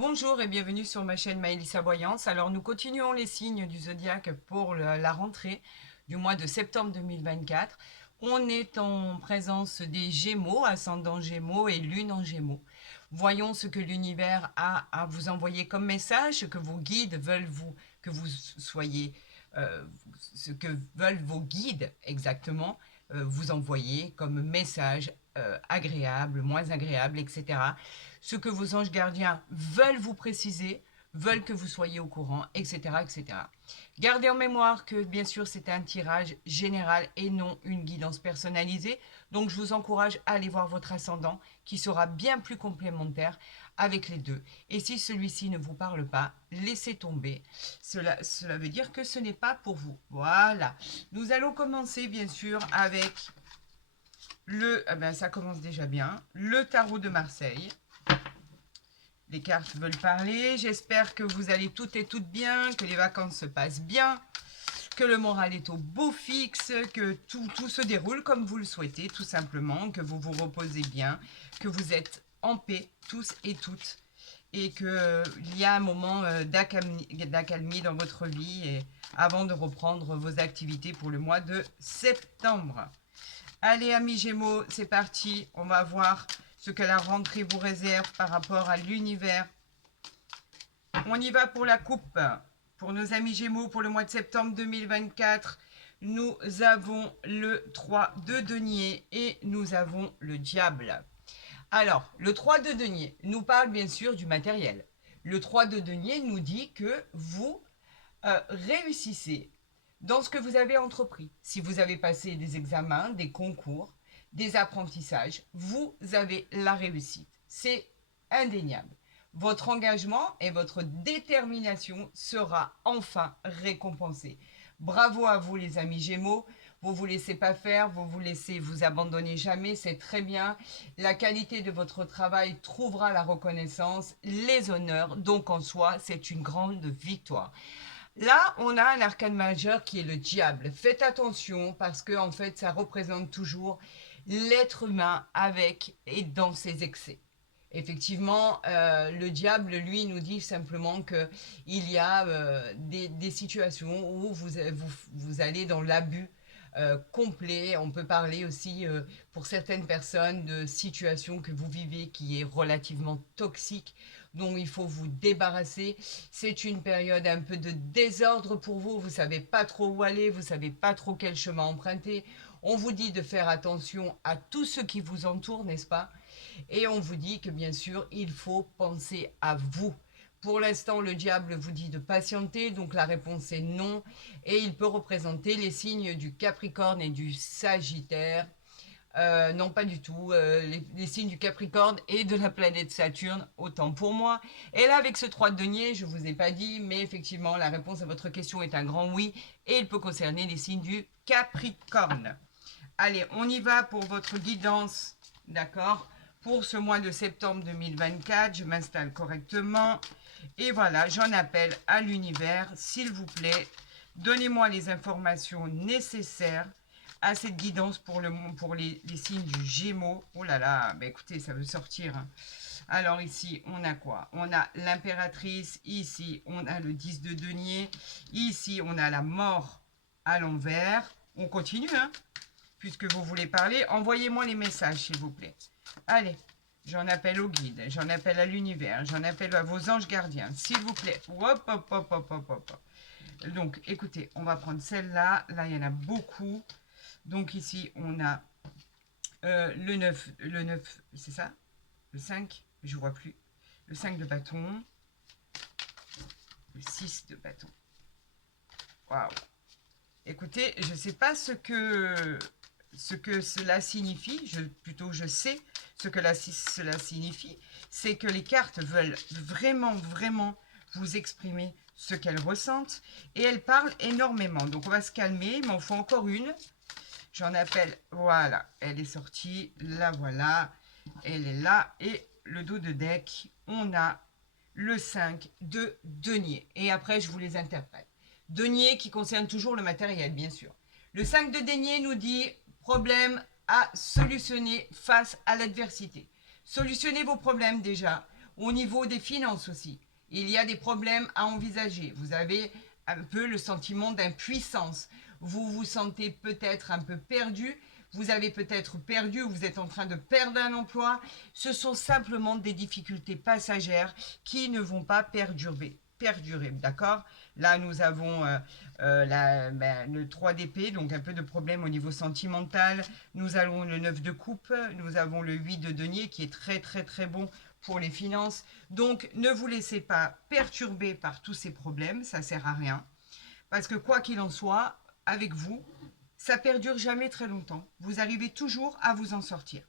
Bonjour et bienvenue sur ma chaîne Maëlissa Voyance. Alors nous continuons les signes du zodiaque pour la rentrée du mois de septembre 2024. On est en présence des Gémeaux, ascendant Gémeaux et Lune en Gémeaux. Voyons ce que l'univers a à vous envoyer comme message, ce que vos guides veulent que vous soyez, ce que veulent vos guides exactement vous envoyer comme message agréable, moins agréable, etc. Ce que vos anges gardiens veulent vous préciser, veulent que vous soyez au courant, etc., etc. Gardez en mémoire que, bien sûr, c'est un tirage général et non une guidance personnalisée. Donc, je vous encourage à aller voir votre ascendant qui sera bien plus complémentaire avec les deux. Et si celui-ci ne vous parle pas, laissez tomber. Cela veut dire que ce n'est pas pour vous. Voilà. Nous allons commencer, bien sûr, avec ça commence déjà bien, le tarot de Marseille. Les cartes veulent parler. J'espère que vous allez toutes et toutes bien, que les vacances se passent bien, que le moral est au beau fixe, que tout se déroule comme vous le souhaitez, tout simplement, que vous vous reposez bien, que vous êtes en paix, tous et toutes, et qu'il y a un moment d'accalmie dans votre vie et avant de reprendre vos activités pour le mois de septembre. Allez, amis Gémeaux, c'est parti. On va voir ce que la rentrée vous réserve par rapport à l'univers. On y va pour la coupe. Pour nos amis Gémeaux, pour le mois de septembre 2024, nous avons le 3 de denier et nous avons le diable. Alors, le 3 de denier nous parle bien sûr du matériel. Le 3 de denier nous dit que vous réussissez dans ce que vous avez entrepris. Si vous avez passé des examens, des concours, des apprentissages, vous avez la réussite. C'est indéniable. Votre engagement et votre détermination sera enfin récompensé. Bravo à vous les amis Gémeaux. Vous ne vous laissez pas faire, vous vous laissez vous abandonner jamais, c'est très bien. La qualité de votre travail trouvera la reconnaissance, les honneurs, donc en soi, c'est une grande victoire. Là, on a un arcane majeur qui est le diable. Faites attention parce que en fait, ça représente toujours l'être humain avec et dans ses excès. Effectivement, le diable, lui, nous dit simplement qu'il y a des situations où vous allez dans l'abus complet. On peut parler aussi, pour certaines personnes, de situations que vous vivez qui est relativement toxique, dont il faut vous débarrasser. C'est une période un peu de désordre pour vous. Vous ne savez pas trop où aller, vous ne savez pas trop quel chemin emprunter. On vous dit de faire attention à tout ce qui vous entoure, n'est-ce pas? Et on vous dit que bien sûr, il faut penser à vous. Pour l'instant, le diable vous dit de patienter, donc la réponse est non. Et il peut représenter les signes du Capricorne et du Sagittaire. Non, pas du tout. Les signes du Capricorne et de la planète Saturne, autant pour moi. Et là, avec ce 3 de denier, je ne vous ai pas dit, mais effectivement, la réponse à votre question est un grand oui. Et il peut concerner les signes du Capricorne. Allez, on y va pour votre guidance, d'accord? Pour ce mois de septembre 2024, je m'installe correctement. Et voilà, j'en appelle à l'univers, s'il vous plaît, donnez-moi les informations nécessaires à cette guidance pour les signes du Gémeaux. Oh là là, bah écoutez, ça veut sortir. Alors ici, on a quoi? On a l'impératrice, ici, on a le 10 de denier, ici, on a la mort à l'envers. On continue, hein? Puisque vous voulez parler, envoyez-moi les messages, s'il vous plaît. Allez, j'en appelle au guide, j'en appelle à l'univers, j'en appelle à vos anges gardiens, s'il vous plaît. Hop, hop, hop, hop, hop, hop. Donc, écoutez, on va prendre celle-là. Là, il y en a beaucoup. Donc, ici, on a le 9, c'est ça? Le 5, je ne vois plus. Le 5 de bâton. Le 6 de bâton. Waouh. Écoutez, je ne sais pas ce que cela signifie, je sais ce que cela signifie, c'est que les cartes veulent vraiment, vraiment vous exprimer ce qu'elles ressentent et elles parlent énormément. Donc on va se calmer, il m'en faut encore une. J'en appelle, voilà, elle est sortie, la voilà, elle est là. Et le dos de deck, on a le 5 de denier. Et après, je vous les interprète. Denier qui concerne toujours le matériel, bien sûr. Le 5 de denier nous dit problème à solutionner face à l'adversité. Solutionnez vos problèmes déjà. Au niveau des finances aussi, il y a des problèmes à envisager. Vous avez un peu le sentiment d'impuissance. Vous vous sentez peut-être un peu perdu. Vous avez peut-être perdu ou vous êtes en train de perdre un emploi. Ce sont simplement des difficultés passagères qui ne vont pas perdurer, d'accord. Là, nous avons le 3 d'épée, donc un peu de problème au niveau sentimental. Nous avons le 9 de coupe, nous avons le 8 de denier qui est très très très bon pour les finances. Donc, ne vous laissez pas perturber par tous ces problèmes, ça ne sert à rien. Parce que quoi qu'il en soit, avec vous, ça perdure jamais très longtemps. Vous arrivez toujours à vous en sortir.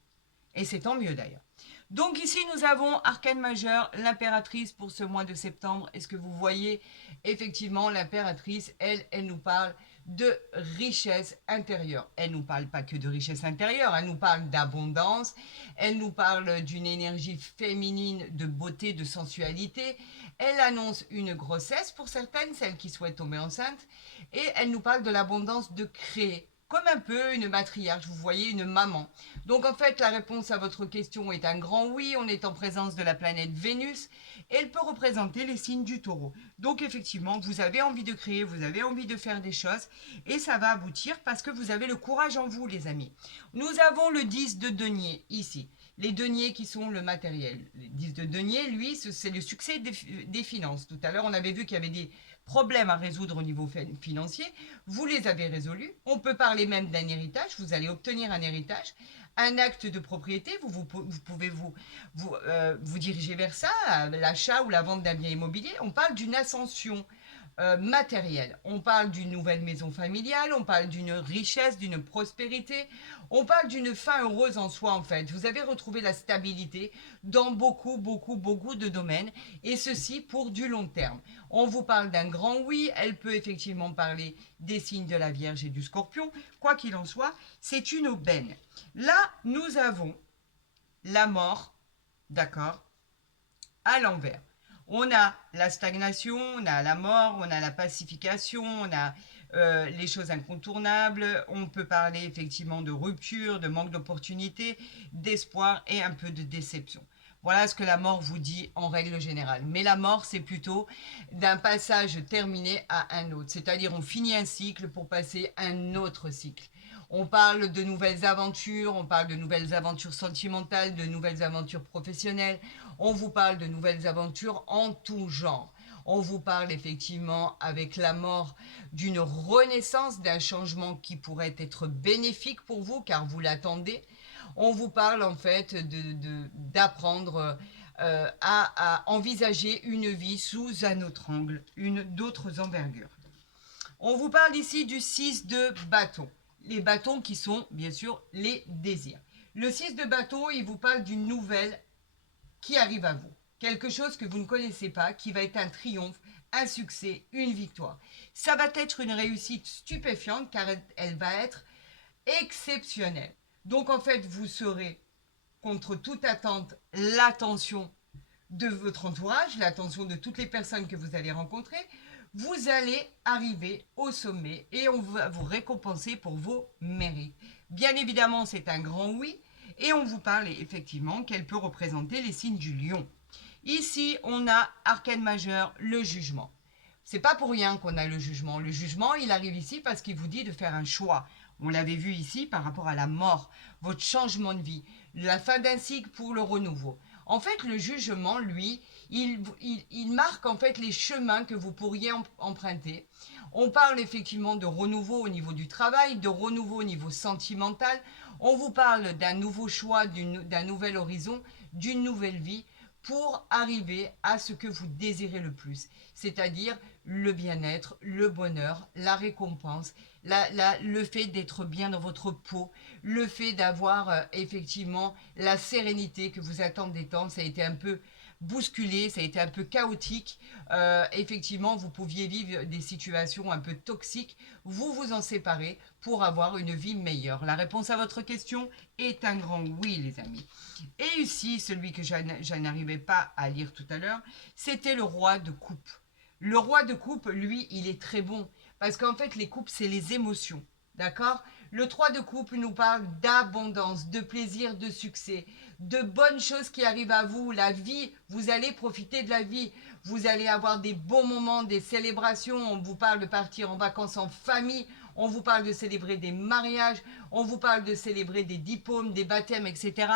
Et c'est tant mieux d'ailleurs. Donc ici, nous avons Arcane Majeur, l'impératrice pour ce mois de septembre. Est-ce que vous voyez effectivement l'impératrice, elle nous parle de richesse intérieure. Elle ne nous parle pas que de richesse intérieure, elle nous parle d'abondance, elle nous parle d'une énergie féminine, de beauté, de sensualité. Elle annonce une grossesse pour certaines, celles qui souhaitent tomber enceinte, et elle nous parle de l'abondance de créer, comme un peu une matriarche, vous voyez, une maman. Donc en fait, la réponse à votre question est un grand oui. On est en présence de la planète Vénus. Elle peut représenter les signes du taureau. Donc effectivement, vous avez envie de créer, vous avez envie de faire des choses et ça va aboutir parce que vous avez le courage en vous, les amis. Nous avons le 10 de denier ici. Les deniers qui sont le matériel. Le 10 de denier, lui, c'est le succès des finances. Tout à l'heure, on avait vu qu'il y avait des problèmes à résoudre au niveau financier. Vous les avez résolus. On peut parler même d'un héritage. Vous allez obtenir un héritage. Un acte de propriété, vous pouvez vous diriger vers ça, l'achat ou la vente d'un bien immobilier. On parle d'une ascension matérielle. On parle d'une nouvelle maison familiale, on parle d'une richesse, d'une prospérité, on parle d'une fin heureuse en soi en fait. Vous avez retrouvé la stabilité dans beaucoup de domaines et ceci pour du long terme. On vous parle d'un grand oui, elle peut effectivement parler des signes de la Vierge et du Scorpion. Quoi qu'il en soit, c'est une aubaine. Là, nous avons la mort, d'accord, à l'envers. On a la stagnation, on a la mort, on a la pacification, on a les choses incontournables. On peut parler effectivement de rupture, de manque d'opportunité, d'espoir et un peu de déception. Voilà ce que la mort vous dit en règle générale. Mais la mort, c'est plutôt d'un passage terminé à un autre. C'est-à-dire on finit un cycle pour passer à un autre cycle. On parle de nouvelles aventures, on parle de nouvelles aventures sentimentales, de nouvelles aventures professionnelles. On vous parle de nouvelles aventures en tout genre. On vous parle effectivement avec la mort d'une renaissance, d'un changement qui pourrait être bénéfique pour vous car vous l'attendez. On vous parle en fait d'apprendre à envisager une vie sous un autre angle, d'autres envergures. On vous parle ici du 6 de bâton. Les bâtons qui sont bien sûr les désirs. Le 6 de bâton, il vous parle d'une nouvelle qui arrive à vous. Quelque chose que vous ne connaissez pas, qui va être un triomphe, un succès, une victoire. Ça va être une réussite stupéfiante car elle va être exceptionnelle. Donc en fait, vous serez contre toute attente l'attention de votre entourage, l'attention de toutes les personnes que vous allez rencontrer. Vous allez arriver au sommet et on va vous récompenser pour vos mérites. Bien évidemment, c'est un grand oui. Et on vous parle effectivement qu'elle peut représenter les signes du lion. Ici, on a arcane majeur, le jugement. C'est pas pour rien qu'on a le jugement. Le jugement, il arrive ici parce qu'il vous dit de faire un choix. On l'avait vu ici par rapport à la mort, votre changement de vie, la fin d'un cycle pour le renouveau. En fait, le jugement, lui, il marque en fait les chemins que vous pourriez emprunter. On parle effectivement de renouveau au niveau du travail, de renouveau au niveau sentimental. On vous parle d'un nouveau choix, d'un nouvel horizon, d'une nouvelle vie pour arriver à ce que vous désirez le plus, c'est-à-dire le bien-être, le bonheur, la récompense, le fait d'être bien dans votre peau, le fait d'avoir effectivement la sérénité que vous attendez tant. Ça a été un peu bousculé, ça a été un peu chaotique. Effectivement, vous pouviez vivre des situations un peu toxiques. Vous vous en séparez pour avoir une vie meilleure. La réponse à votre question est un grand oui, les amis. Et ici, celui que je n'arrivais pas à lire tout à l'heure, c'était le roi de coupe. Le roi de coupe, lui, il est très bon. Parce qu'en fait, les coupes, c'est les émotions. D'accord? Le 3 de coupe nous parle d'abondance, de plaisir, de succès, de bonnes choses qui arrivent à vous. La vie, vous allez profiter de la vie. Vous allez avoir des bons moments, des célébrations. On vous parle de partir en vacances en famille. On vous parle de célébrer des mariages. On vous parle de célébrer des diplômes, des baptêmes, etc.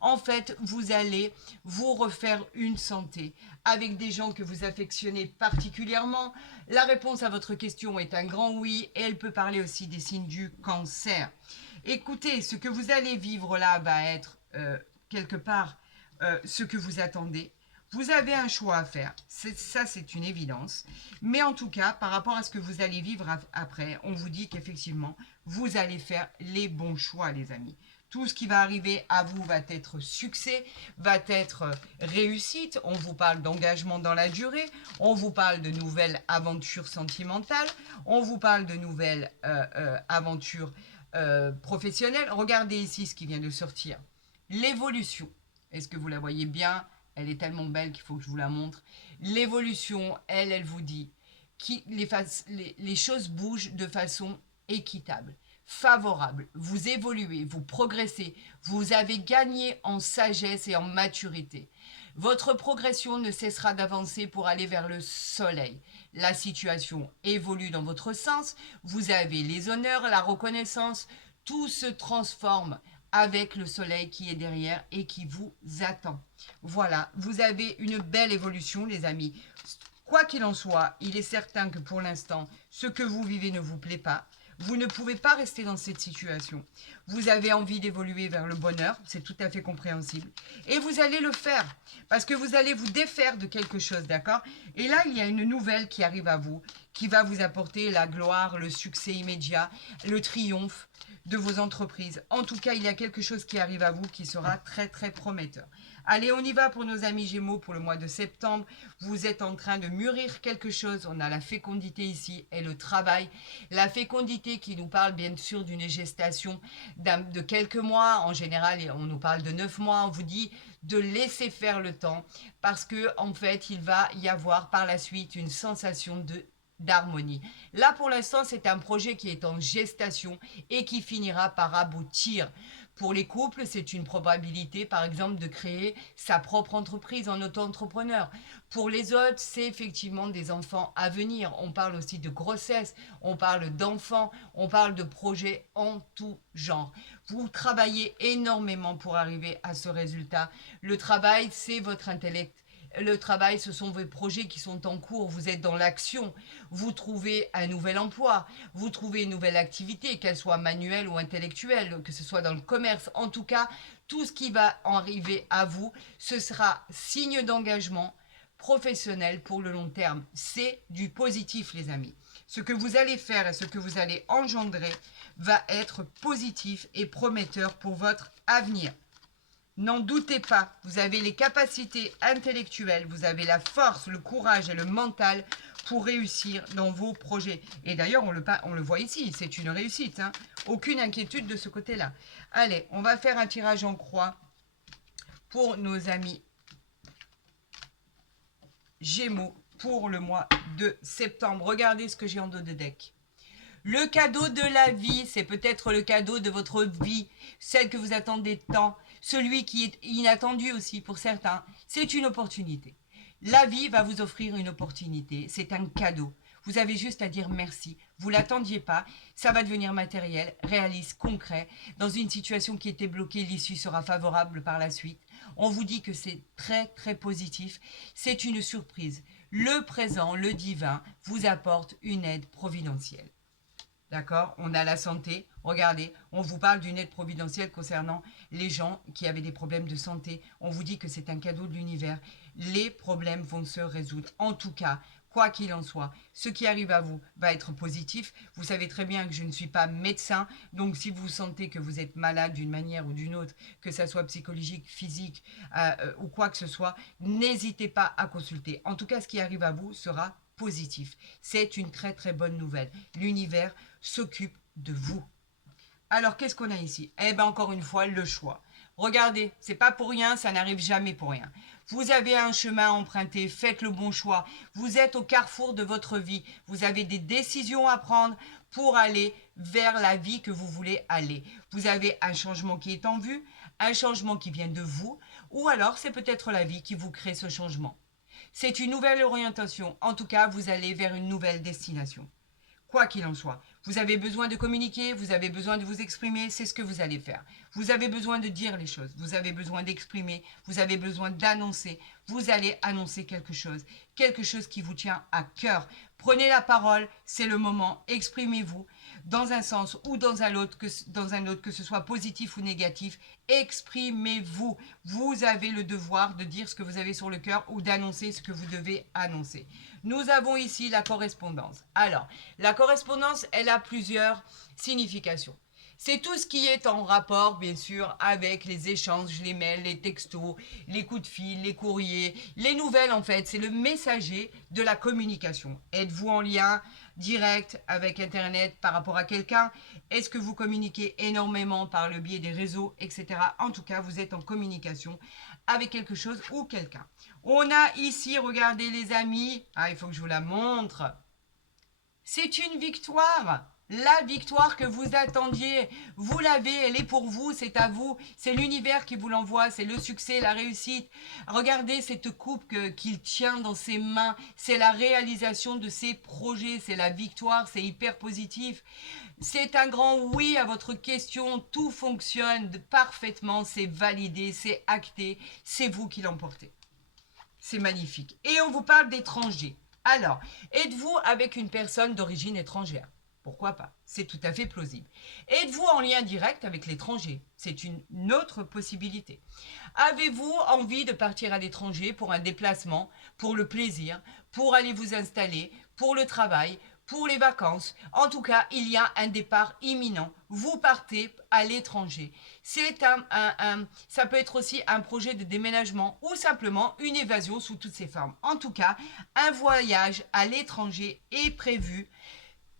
En fait, vous allez vous refaire une santé avec des gens que vous affectionnez particulièrement. La réponse à votre question est un grand oui et elle peut parler aussi des signes du cancer. Écoutez, ce que vous allez vivre là va être quelque part ce que vous attendez. Vous avez un choix à faire, ça c'est une évidence. Mais en tout cas, par rapport à ce que vous allez vivre après, on vous dit qu'effectivement, vous allez faire les bons choix, les amis. Tout ce qui va arriver à vous va être succès, va être réussite. On vous parle d'engagement dans la durée, on vous parle de nouvelles aventures sentimentales, on vous parle de nouvelles aventures professionnelles. Regardez ici ce qui vient de sortir. L'évolution. Est-ce que vous la voyez bien ? Elle est tellement belle qu'il faut que je vous la montre. L'évolution, elle vous dit que les choses bougent de façon équitable, favorable. Vous évoluez, vous progressez, vous avez gagné en sagesse et en maturité. Votre progression ne cessera d'avancer pour aller vers le soleil. La situation évolue dans votre sens. Vous avez les honneurs, la reconnaissance. Tout se transforme avec le soleil qui est derrière et qui vous attend. Voilà, vous avez une belle évolution, les amis. Quoi qu'il en soit, il est certain que pour l'instant, ce que vous vivez ne vous plaît pas. Vous ne pouvez pas rester dans cette situation. Vous avez envie d'évoluer vers le bonheur, c'est tout à fait compréhensible. Et vous allez le faire, parce que vous allez vous défaire de quelque chose, d'accord? Et là, il y a une nouvelle qui arrive à vous, qui va vous apporter la gloire, le succès immédiat, le triomphe de vos entreprises. En tout cas, il y a quelque chose qui arrive à vous qui sera très, très prometteur. Allez, on y va pour nos amis Gémeaux pour le mois de septembre. Vous êtes en train de mûrir quelque chose. On a la fécondité ici et le travail. La fécondité qui nous parle bien sûr d'une gestation de quelques mois. En général, on nous parle de 9 mois. On vous dit de laisser faire le temps parce que en fait, il va y avoir par la suite une sensation d'harmonie. Là, pour l'instant, c'est un projet qui est en gestation et qui finira par aboutir. Pour les couples, c'est une probabilité, par exemple, de créer sa propre entreprise en auto-entrepreneur. Pour les autres, c'est effectivement des enfants à venir. On parle aussi de grossesse, on parle d'enfants, on parle de projets en tout genre. Vous travaillez énormément pour arriver à ce résultat. Le travail, c'est votre intellect. Le travail, ce sont vos projets qui sont en cours. Vous êtes dans l'action. Vous trouvez un nouvel emploi. Vous trouvez une nouvelle activité, qu'elle soit manuelle ou intellectuelle, que ce soit dans le commerce. En tout cas, tout ce qui va arriver à vous, ce sera signe d'engagement professionnel pour le long terme. C'est du positif, les amis. Ce que vous allez faire et ce que vous allez engendrer va être positif et prometteur pour votre avenir. N'en doutez pas, vous avez les capacités intellectuelles, vous avez la force, le courage et le mental pour réussir dans vos projets. Et d'ailleurs, on le voit ici, c'est une réussite. Hein. Aucune inquiétude de ce côté-là. Allez, on va faire un tirage en croix pour nos amis Gémeaux pour le mois de septembre. Regardez ce que j'ai en dos de deck. Le cadeau de la vie, c'est peut-être le cadeau de votre vie, celle que vous attendez tant, celui qui est inattendu aussi pour certains. C'est une opportunité. La vie va vous offrir une opportunité, c'est un cadeau. Vous avez juste à dire merci. Vous ne l'attendiez pas, ça va devenir matériel, réaliste, concret. Dans une situation qui était bloquée, l'issue sera favorable par la suite. On vous dit que c'est très très positif. C'est une surprise. Le présent, le divin, vous apporte une aide providentielle. D'accord? On a la santé. Regardez, on vous parle d'une aide providentielle concernant les gens qui avaient des problèmes de santé. On vous dit que c'est un cadeau de l'univers. Les problèmes vont se résoudre. En tout cas, quoi qu'il en soit, ce qui arrive à vous va être positif. Vous savez très bien que je ne suis pas médecin. Donc, si vous sentez que vous êtes malade d'une manière ou d'une autre, que ça soit psychologique, physique ou quoi que ce soit, n'hésitez pas à consulter. En tout cas, ce qui arrive à vous sera positif. C'est une très très bonne nouvelle. L'univers s'occupe de vous. Alors, qu'est-ce qu'on a ici? Eh bien, encore une fois, le choix. Regardez, c'est pas pour rien, ça n'arrive jamais pour rien. Vous avez un chemin à emprunter, faites le bon choix. Vous êtes au carrefour de votre vie. Vous avez des décisions à prendre pour aller vers la vie que vous voulez aller. Vous avez un changement qui est en vue, un changement qui vient de vous, ou alors c'est peut-être la vie qui vous crée ce changement. C'est une nouvelle orientation, en tout cas vous allez vers une nouvelle destination. Quoi qu'il en soit, vous avez besoin de communiquer, vous avez besoin de vous exprimer, c'est ce que vous allez faire. Vous avez besoin de dire les choses, vous avez besoin d'exprimer, vous avez besoin d'annoncer. Vous allez annoncer quelque chose qui vous tient à cœur. Prenez la parole, c'est le moment, exprimez-vous dans un sens ou dans un autre, que ce soit positif ou négatif, exprimez-vous. Vous avez le devoir de dire ce que vous avez sur le cœur ou d'annoncer ce que vous devez annoncer. Nous avons ici la correspondance. Alors, la correspondance, elle a plusieurs significations. C'est tout ce qui est en rapport, bien sûr, avec les échanges, les mails, les textos, les coups de fil, les courriers, les nouvelles, en fait. C'est le messager de la communication. Êtes-vous en lien direct avec Internet par rapport à quelqu'un? Est-ce que vous communiquez énormément par le biais des réseaux, etc. En tout cas, vous êtes en communication avec quelque chose ou quelqu'un. On a ici, regardez les amis, il faut que je vous la montre. C'est une victoire. La victoire que vous attendiez, vous l'avez, elle est pour vous, c'est à vous, c'est l'univers qui vous l'envoie, c'est le succès, la réussite. Regardez cette coupe qu'il tient dans ses mains, c'est la réalisation de ses projets, c'est la victoire, c'est hyper positif. C'est un grand oui à votre question, tout fonctionne parfaitement, c'est validé, c'est acté, c'est vous qui l'emportez. C'est magnifique. Et on vous parle d'étrangers. Alors, êtes-vous avec une personne d'origine étrangère? Pourquoi pas? C'est tout à fait plausible. Êtes-vous en lien direct avec l'étranger? C'est une autre possibilité. Avez-vous envie de partir à l'étranger pour un déplacement, pour le plaisir, pour aller vous installer, pour le travail, pour les vacances? En tout cas, il y a un départ imminent. Vous partez à l'étranger. Ça peut être aussi un projet de déménagement ou simplement une évasion sous toutes ses formes. En tout cas, un voyage à l'étranger est prévu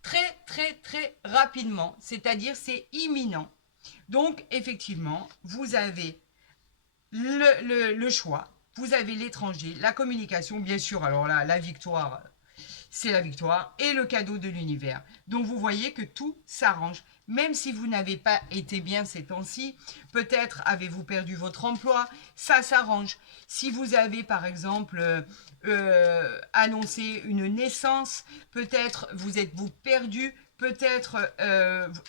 très très très rapidement, c'est-à-dire c'est imminent. Donc effectivement, vous avez le choix, vous avez l'étranger, la communication, bien sûr, alors là, la victoire, c'est la victoire, et le cadeau de l'univers. Donc vous voyez que tout s'arrange. Même si vous n'avez pas été bien ces temps-ci, peut-être avez-vous perdu votre emploi, ça s'arrange. Si vous avez par exemple annoncé une naissance, peut-être vous êtes-vous perdu, peut-être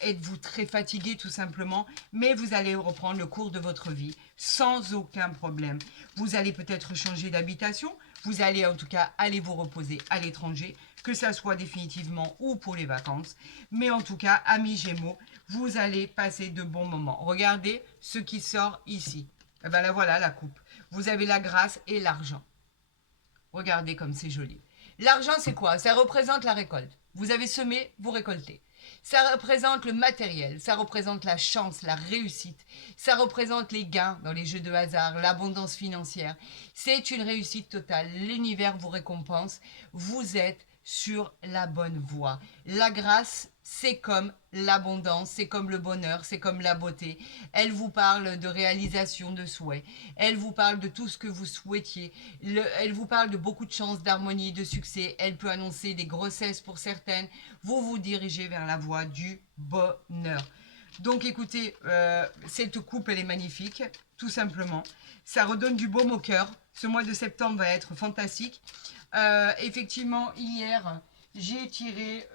êtes-vous très fatigué tout simplement, mais vous allez reprendre le cours de votre vie sans aucun problème. Vous allez peut-être changer d'habitation, vous allez en tout cas aller vous reposer à l'étranger, que ça soit définitivement ou pour les vacances. Mais en tout cas, amis Gémeaux, vous allez passer de bons moments. Regardez ce qui sort ici. Et ben là, voilà la coupe. Vous avez la grâce et l'argent. Regardez comme c'est joli. L'argent, c'est quoi? Ça représente la récolte. Vous avez semé, vous récoltez. Ça représente le matériel, ça représente la chance, la réussite, ça représente les gains dans les jeux de hasard, l'abondance financière. C'est une réussite totale. L'univers vous récompense. Vous êtes sur la bonne voie. La grâce, c'est comme l'abondance, c'est comme le bonheur, c'est comme la beauté. Elle vous parle de réalisation de souhaits. Elle vous parle de tout ce que vous souhaitiez. Elle vous parle de beaucoup de chance, d'harmonie, de succès. Elle peut annoncer des grossesses pour certaines. Vous vous dirigez vers la voie du bonheur. Donc écoutez, cette coupe, elle est magnifique, tout simplement. Ça redonne du baume au cœur. Ce mois de septembre va être fantastique. Effectivement, hier, j'ai tiré...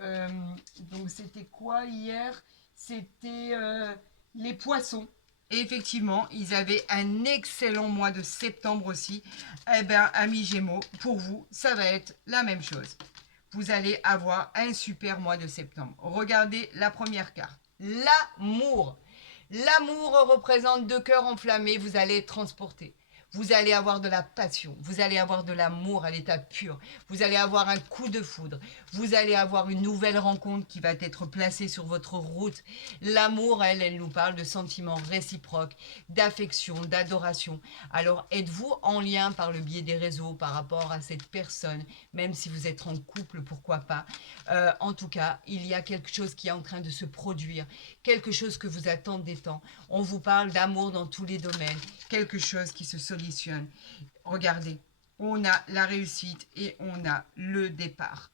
donc c'était quoi hier? C'était les poissons. Et effectivement, ils avaient un excellent mois de septembre aussi. Eh bien, amis Gémeaux, pour vous, ça va être la même chose. Vous allez avoir un super mois de septembre. Regardez la première carte. L'amour. L'amour représente deux cœurs enflammés. Vous allez être transporté. Vous allez avoir de la passion, vous allez avoir de l'amour à l'état pur, vous allez avoir un coup de foudre, vous allez avoir une nouvelle rencontre qui va être placée sur votre route. L'amour, elle nous parle de sentiments réciproques, d'affection, d'adoration. Alors, êtes-vous en lien par le biais des réseaux par rapport à cette personne, même si vous êtes en couple, pourquoi pas. En tout cas, il y a quelque chose qui est en train de se produire, quelque chose que vous attendez tant. On vous parle d'amour dans tous les domaines, quelque chose qui se solutionne. Regardez, on a la réussite et on a le départ.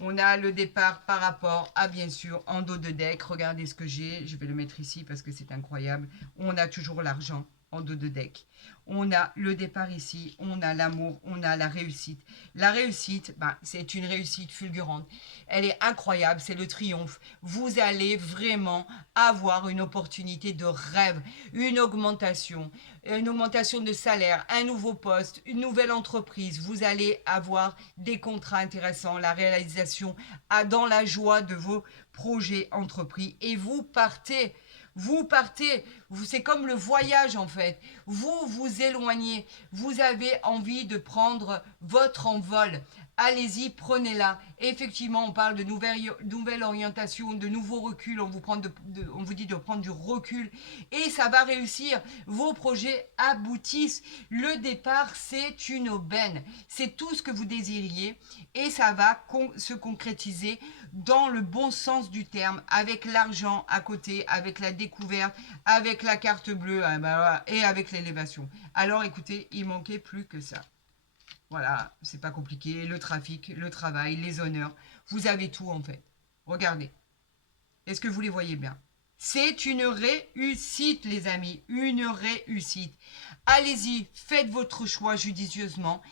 On a le départ par rapport à, bien sûr, en dos de deck. Regardez ce que j'ai. Je vais le mettre ici parce que c'est incroyable. On a toujours l'argent. en dos de deck. On a le départ ici, on a l'amour, on a la réussite. La réussite, c'est une réussite fulgurante. Elle est incroyable, c'est le triomphe. Vous allez vraiment avoir une opportunité de rêve, une augmentation de salaire, un nouveau poste, une nouvelle entreprise. Vous allez avoir des contrats intéressants, la réalisation dans la joie de vos projets entrepris. Et vous partez, c'est comme le voyage en fait. Vous vous éloignez, vous avez envie de prendre votre envol. Allez-y, prenez-la. Effectivement, on parle de nouvelle orientation, de nouveaux reculs. On vous dit de prendre du recul et ça va réussir. Vos projets aboutissent. Le départ, c'est une aubaine. C'est tout ce que vous désiriez et ça va se concrétiser dans le bon sens du terme, avec l'argent à côté, avec la découverte, avec la carte bleue et avec l'élévation. Alors écoutez, il manquait plus que ça. Voilà, c'est pas compliqué. Le trafic, le travail, les honneurs. Vous avez tout en fait. Regardez. Est-ce que vous les voyez bien? C'est une réussite, les amis. Une réussite. Allez-y, faites votre choix judicieusement.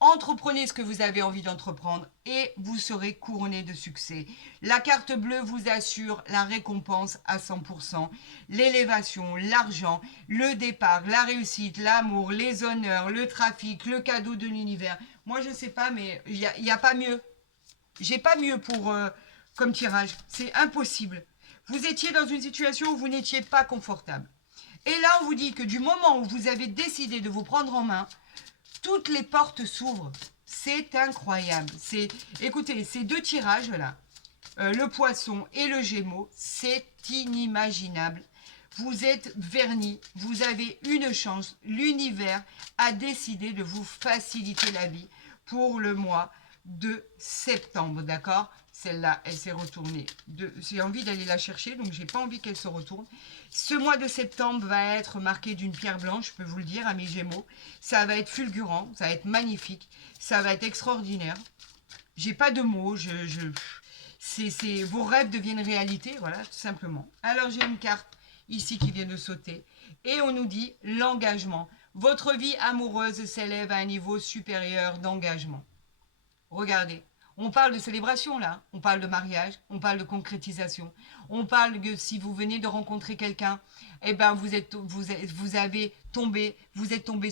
Entreprenez ce que vous avez envie d'entreprendre et vous serez couronné de succès. La carte bleue vous assure la récompense à 100%, l'élévation, l'argent, le départ, la réussite, l'amour, les honneurs, le trafic, le cadeau de l'univers. Moi, je ne sais pas, mais il n'y a pas mieux. J'ai pas mieux comme tirage. C'est impossible. Vous étiez dans une situation où vous n'étiez pas confortable. Et là, on vous dit que du moment où vous avez décidé de vous prendre en main, toutes les portes s'ouvrent. C'est incroyable. Écoutez, ces deux tirages-là, le poisson et le gémeaux, c'est inimaginable. Vous êtes vernis, vous avez une chance. L'univers a décidé de vous faciliter la vie pour le mois de septembre, d'accord? Celle-là, elle s'est retournée. J'ai envie d'aller la chercher, donc j'ai pas envie qu'elle se retourne. Ce mois de septembre va être marqué d'une pierre blanche, je peux vous le dire, à mes Gémeaux. Ça va être fulgurant, ça va être magnifique, ça va être extraordinaire. J'ai pas de mots, vos rêves deviennent réalité, voilà, tout simplement. Alors j'ai une carte ici qui vient de sauter, et on nous dit l'engagement. Votre vie amoureuse s'élève à un niveau supérieur d'engagement. Regardez. On parle de célébration là, on parle de mariage, on parle de concrétisation. On parle que si vous venez de rencontrer quelqu'un, eh ben vous êtes tombé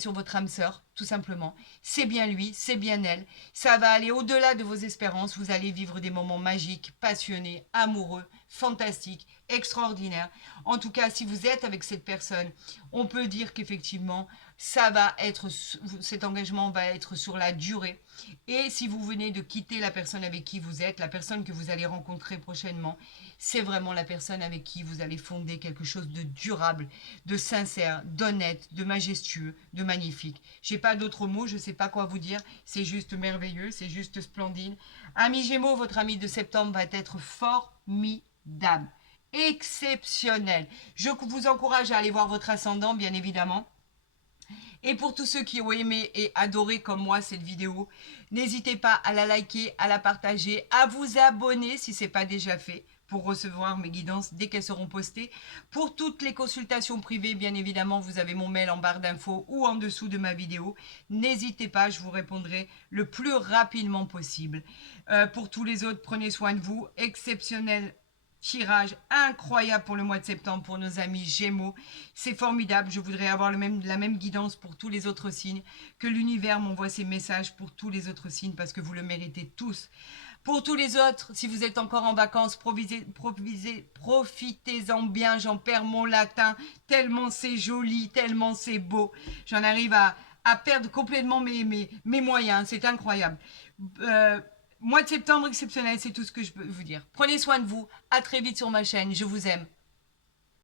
sur votre âme sœur, tout simplement. C'est bien lui, c'est bien elle. Ça va aller au-delà de vos espérances. Vous allez vivre des moments magiques, passionnés, amoureux, fantastiques, extraordinaires. En tout cas, si vous êtes avec cette personne, on peut dire qu'effectivement, cet engagement va être sur la durée. Et si vous venez de quitter la personne avec qui vous êtes, la personne que vous allez rencontrer prochainement, c'est vraiment la personne avec qui vous allez fonder quelque chose de durable, de sincère, d'honnête, de majestueux, de magnifique. J'ai pas d'autres mots, je sais pas quoi vous dire. C'est juste merveilleux, c'est juste splendide. Ami Gémeaux, votre ami de septembre va être formidable, exceptionnel. Je vous encourage à aller voir votre ascendant, bien évidemment. Et pour tous ceux qui ont aimé et adoré comme moi cette vidéo, n'hésitez pas à la liker, à la partager, à vous abonner si ce n'est pas déjà fait pour recevoir mes guidances dès qu'elles seront postées. Pour toutes les consultations privées, bien évidemment, vous avez mon mail en barre d'infos ou en dessous de ma vidéo. N'hésitez pas, je vous répondrai le plus rapidement possible. Pour tous les autres, prenez soin de vous. Exceptionnel tirage incroyable pour le mois de septembre pour nos amis Gémeaux. C'est formidable. Je voudrais avoir la même guidance pour tous les autres signes. Que l'univers m'envoie ces messages pour tous les autres signes parce que vous le méritez tous. Pour tous les autres, si vous êtes encore en vacances, profitez-en bien. J'en perds mon latin tellement c'est joli, tellement c'est beau. J'en arrive à perdre complètement mes moyens. C'est incroyable. Mois de septembre exceptionnel, c'est tout ce que je peux vous dire. Prenez soin de vous. À très vite sur ma chaîne. Je vous aime.